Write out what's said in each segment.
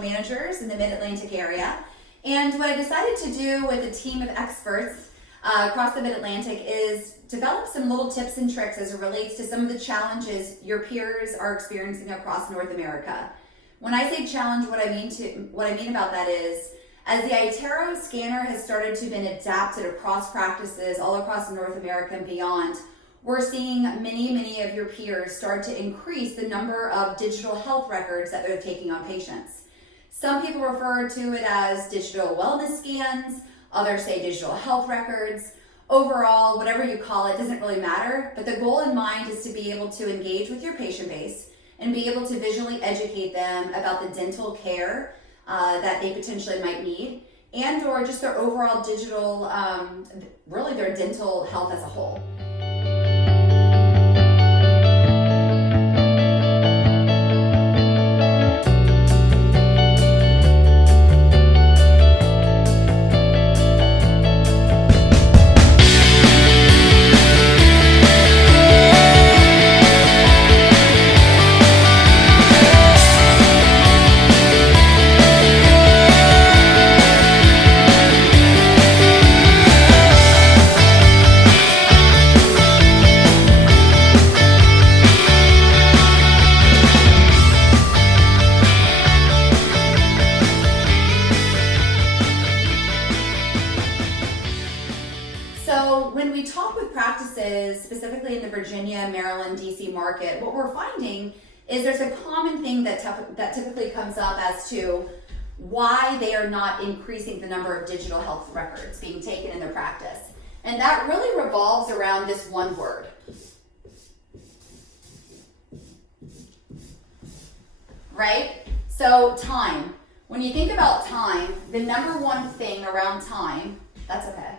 general managers in the Mid-Atlantic area. And what I decided to do with a team of experts across the Mid-Atlantic is develop some little tips and tricks as it relates to some of the challenges your peers are experiencing across North America. When I say challenge, what I mean about that is, as the iTero scanner has started to been adapted across practices all across North America and beyond, we're seeing many of your peers start to increase the number of digital health records that they're taking on patients. Some people refer to it as digital wellness scans, others say digital health records. Overall, whatever you call it doesn't really matter, but the goal in mind is to be able to engage with your patient base and be able to visually educate them about the dental care that they potentially might need, and or just their overall digital, really their dental health as a whole. When we talk with practices, specifically in the Virginia, Maryland, DC market, what we're finding is there's a common thing that typically comes up as to why they are not increasing the number of digital health records being taken in their practice. And that really revolves around this one word. Right? So time. When you think about time, the number one thing around time, that's okay.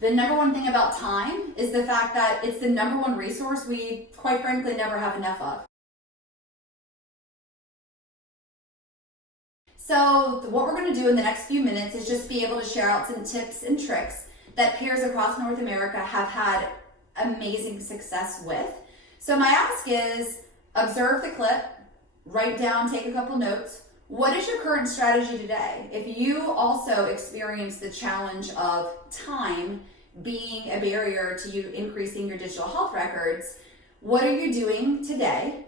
The number one thing about time is the fact that it's the number one resource we, quite frankly, never have enough of. So what we're going to do in the next few minutes is just be able to share out some tips and tricks that peers across North America have had amazing success with. So my ask is, observe the clip, write down, take a couple notes. What is your current strategy today? If you also experience the challenge of time being a barrier to you increasing your digital health records, what are you doing today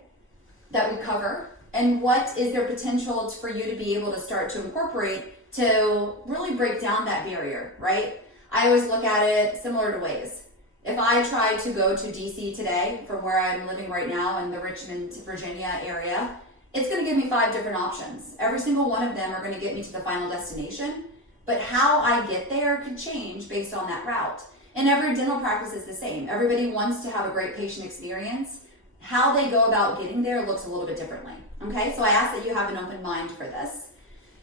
that we cover? And what is there potential for you to be able to start to incorporate to really break down that barrier, right? I always look at it similar to Waze. If I try to go to DC today from where I'm living right now in the Richmond, Virginia area, it's going to give me 5 different options. Every single one of them are going to get me to the final destination, but how I get there could change based on that route. And every dental practice is the same. Everybody wants to have a great patient experience. How they go about getting there looks a little bit differently. Okay, so I ask that you have an open mind for this.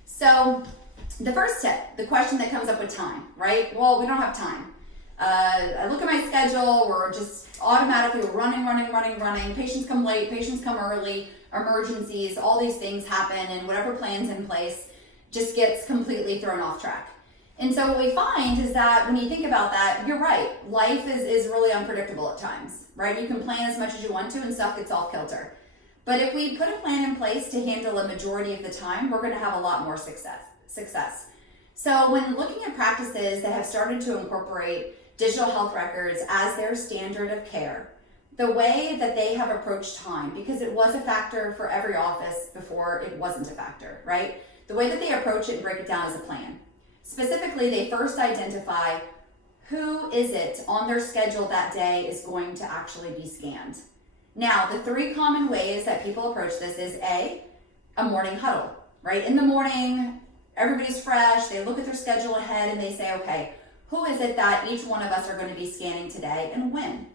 So the first tip, the question that comes up with time, right? Well, we don't have time. I look at my schedule, we're just automatically running. Patients come late, patients come early, emergencies, all these things happen, and whatever plan's in place just gets completely thrown off track. And so what we find is that when you think about that, you're right. Life is really unpredictable at times, right? You can plan as much as you want to and stuff gets off kilter. But if we put a plan in place to handle a majority of the time, we're going to have a lot more success. So when looking at practices that have started to incorporate digital health records as their standard of care, the way that they have approached time, because it was a factor for every office before it wasn't a factor, right? The way that they approach it and break it down is a plan. Specifically, they first identify who is it on their schedule that day is going to actually be scanned. Now, the 3 common ways that people approach this is a morning huddle, right? In the morning, everybody's fresh, they look at their schedule ahead and they say, okay, who is it that each one of us are going to be scanning today and when?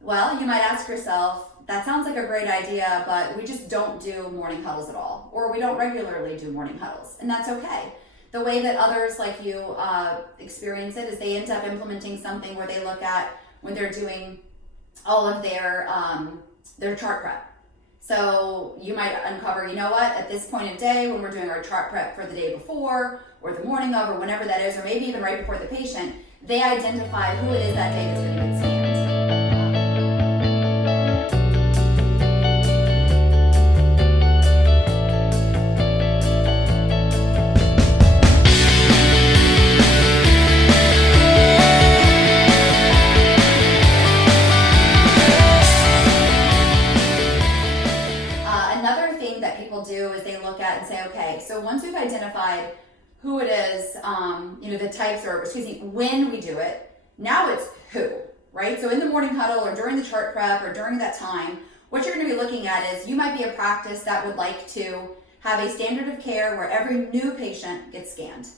Well, you might ask yourself, that sounds like a great idea, but we just don't do morning huddles at all, or we don't regularly do morning huddles, and that's okay. The way that others like you experience it is they end up implementing something where they look at when they're doing all of their chart prep. So you might uncover, you know what, at this point in day when we're doing our chart prep for the day before or the morning of or whenever that is, or maybe even right before the patient, they identify who it is that day that's going to get scanned. decide who it is, the types, when we do it. Now it's who, right? So in the morning huddle or during the chart prep or during that time, what you're going to be looking at is you might be a practice that would like to have a standard of care where every new patient gets scanned.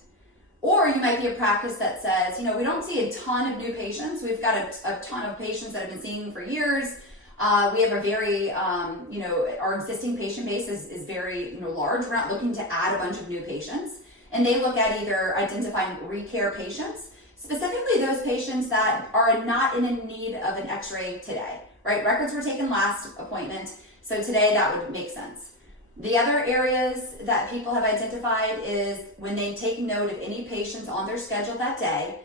Or you might be a practice that says, we don't see a ton of new patients. We've got a ton of patients that have been seeing for years. We have a very, our existing patient base is very large. We're not looking to add a bunch of new patients. And they look at either identifying recare patients, specifically those patients that are not in need of an x-ray today, right? Records were taken last appointment, so today that would make sense. The other areas that people have identified is when they take note of any patients on their schedule that day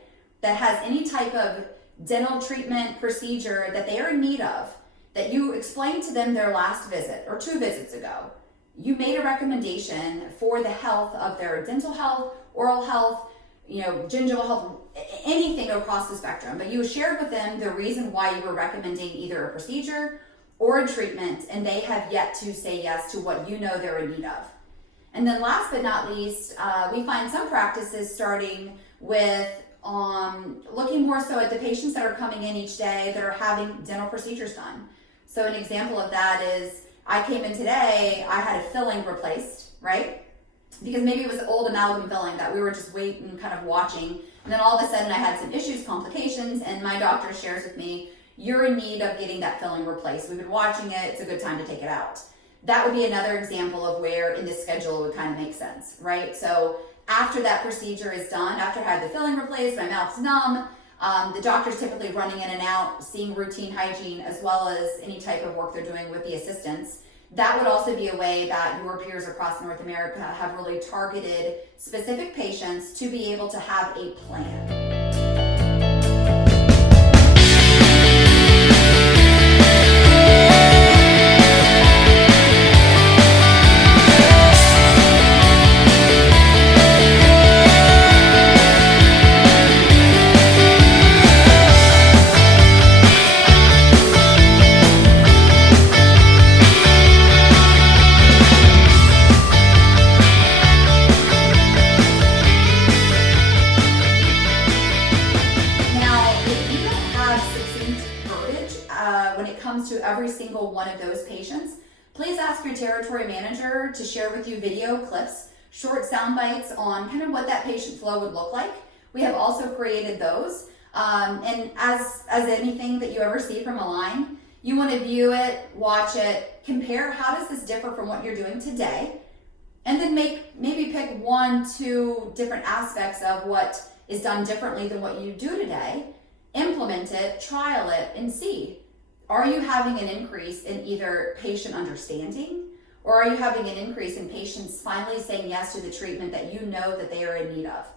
that has any type of dental treatment procedure that they are in need of, that you explained to them their last visit or 2 visits ago. You made a recommendation for the health of their dental health, oral health, gingival health, anything across the spectrum. But you shared with them the reason why you were recommending either a procedure or a treatment, and they have yet to say yes to what you know they're in need of. And then last but not least, we find some practices starting with looking more so at the patients that are coming in each day that are having dental procedures done. So an example of that is I came in today, I had a filling replaced, right? Because maybe it was old amalgam filling that we were just waiting, kind of watching. And then all of a sudden I had some issues, complications, and my doctor shares with me, you're in need of getting that filling replaced. We've been watching it, it's a good time to take it out. That would be another example of where in this schedule it would kind of make sense, right? So after that procedure is done, after I had the filling replaced, my mouth's numb, the doctor's typically running in and out, seeing routine hygiene, as well as any type of work they're doing with the assistants. That would also be a way that your peers across North America have really targeted specific patients to be able to have a plan. To every single one of those patients, please ask your territory manager to share with you video clips, short sound bites on kind of what that patient flow would look like. We have also created those. And as anything that you ever see from Align, you want to view it, watch it, compare how does this differ from what you're doing today, and then maybe pick 1-2 different aspects of what is done differently than what you do today, implement it, trial it, and see. Are you having an increase in either patient understanding, or are you having an increase in patients finally saying yes to the treatment that you know that they are in need of?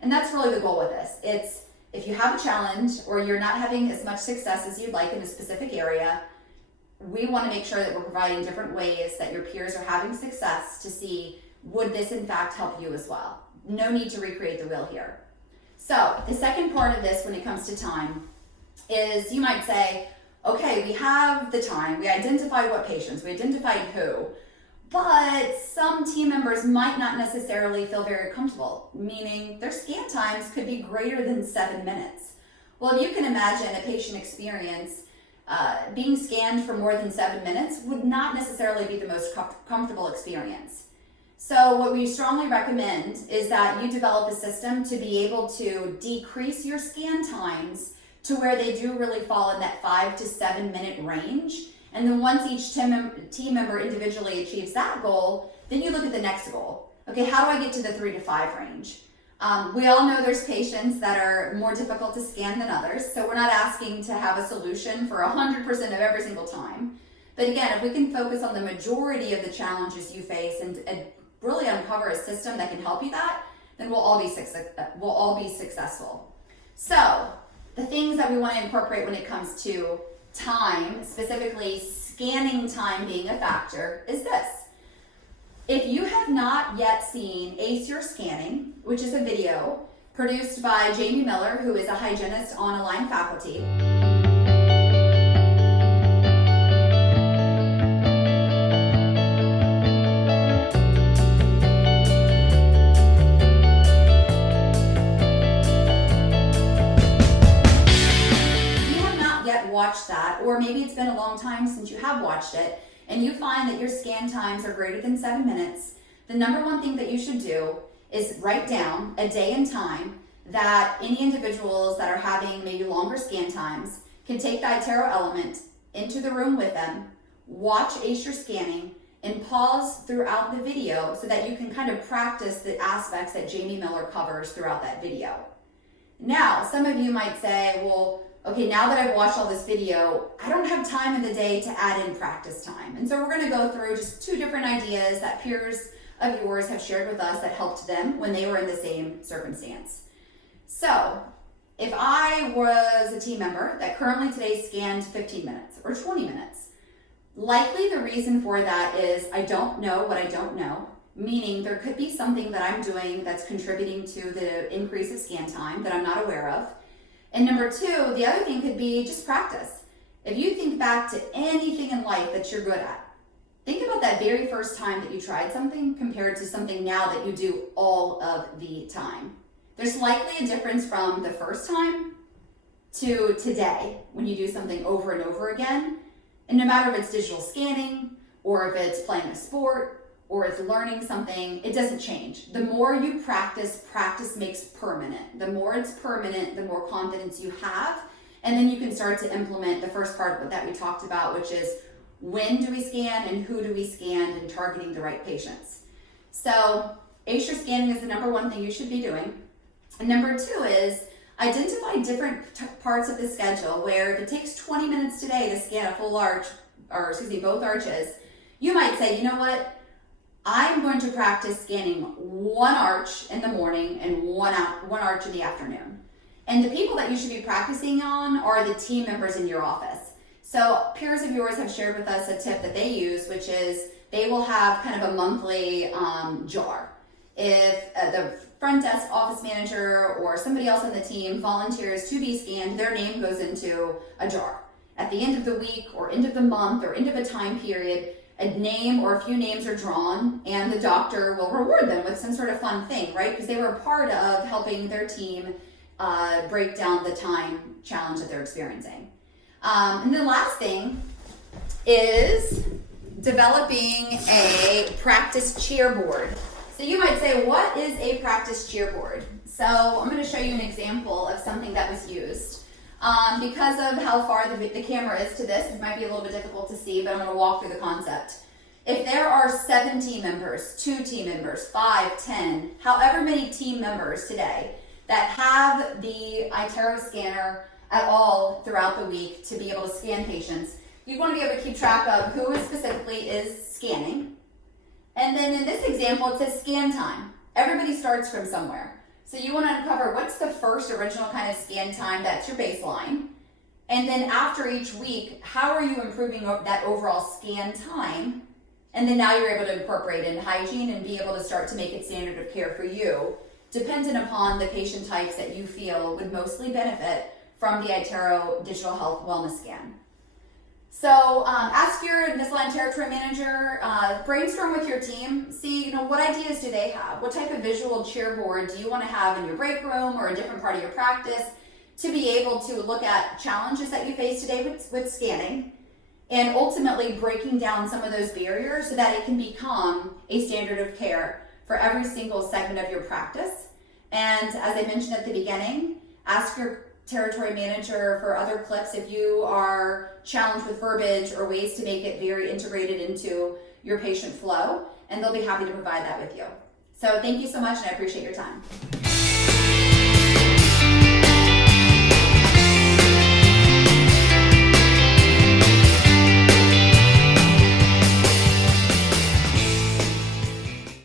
And that's really the goal with this. It's if you have a challenge or you're not having as much success as you'd like in a specific area, we want to make sure that we're providing different ways that your peers are having success to see, would this in fact help you as well? No need to recreate the wheel here. So the second part of this when it comes to time is you might say, okay, we have the time, we identified what patients, we identified who, but some team members might not necessarily feel very comfortable, meaning their scan times could be greater than 7 minutes. Well, if you can imagine a patient experience, being scanned for more than 7 minutes would not necessarily be the most comfortable experience. So what we strongly recommend is that you develop a system to be able to decrease your scan times to where they do really fall in that 5 to 7 minute range. And then once each team member individually achieves that goal, then you look at the next goal. Okay, how do I get to the 3 to 5 range? We all know there's patients that are more difficult to scan than others, so we're not asking to have a solution for 100% of every single time. But again, if we can focus on the majority of the challenges you face and really uncover a system that can help you that, then we'll all be successful. So the things that we want to incorporate when it comes to time, specifically scanning time being a factor, is this. If you have not yet seen Ace Your Scanning, which is a video produced by Jamie Miller, who is a hygienist on Align faculty, watched that, or maybe it's been a long time since you have watched it, and you find that your scan times are greater than 7 minutes, the number one thing that you should do is write down a day and time that any individuals that are having maybe longer scan times can take the iTero Element into the room with them, watch Acer scanning, and pause throughout the video so that you can kind of practice the aspects that Jamie Miller covers throughout that video. Now, some of you might say, well, okay, now that I've watched all this video, I don't have time in the day to add in practice time. And so we're gonna go through just 2 different ideas that peers of yours have shared with us that helped them when they were in the same circumstance. So, if I was a team member that currently today scanned 15 minutes or 20 minutes, likely the reason for that is I don't know what I don't know, meaning there could be something that I'm doing that's contributing to the increase of scan time that I'm not aware of. And number 2, the other thing could be just practice. If you think back to anything in life that you're good at, think about that very first time that you tried something compared to something now that you do all of the time. There's likely a difference from the first time to today when you do something over and over again. And no matter if it's digital scanning or if it's playing a sport or it's learning something, it doesn't change. The more you practice, practice makes permanent. The more it's permanent, the more confidence you have. And then you can start to implement the first part that we talked about, which is when do we scan and who do we scan and targeting the right patients. So Acer scanning is the number 1 thing you should be doing. And number 2 is identify different parts of the schedule where if it takes 20 minutes today to scan a full arch, both arches, you might say, you know what? I'm going to practice scanning 1 arch in the morning and one arch in the afternoon. And the people that you should be practicing on are the team members in your office. So peers of yours have shared with us a tip that they use, which is they will have kind of a monthly jar. If the front desk office manager or somebody else on the team volunteers to be scanned, their name goes into a jar. At the end of the week or end of the month or end of a time period, a name or a few names are drawn and the doctor will reward them with some sort of fun thing, right? Because they were a part of helping their team break down the time challenge that they're experiencing. And the last thing is developing a practice cheer board. So you might say, what is a practice cheer board? So I'm going to show you an example of something that was used. Because of how far the camera is to this, it might be a little bit difficult to see, but I'm going to walk through the concept. If there are 7 team members, 2 team members, 5, 10, however many team members today that have the iTero scanner at all throughout the week to be able to scan patients, you want to be able to keep track of who specifically is scanning. And then in this example, it says scan time. Everybody starts from somewhere. So you want to uncover what's the first original kind of scan time, that's your baseline. And then after each week, how are you improving that overall scan time? And then now you're able to incorporate in hygiene and be able to start to make it standard of care for you, dependent upon the patient types that you feel would mostly benefit from the iTero Digital Health Wellness Scan. So ask your Invisalign territory manager, brainstorm with your team, see what ideas do they have? What type of visual cheer board do you want to have in your break room or a different part of your practice to be able to look at challenges that you face today with scanning and ultimately breaking down some of those barriers so that it can become a standard of care for every single segment of your practice. And as I mentioned at the beginning, ask your territory manager for other clips if you are challenged with verbiage or ways to make it very integrated into your patient flow, and they'll be happy to provide that with you. So thank you so much, and I appreciate your time.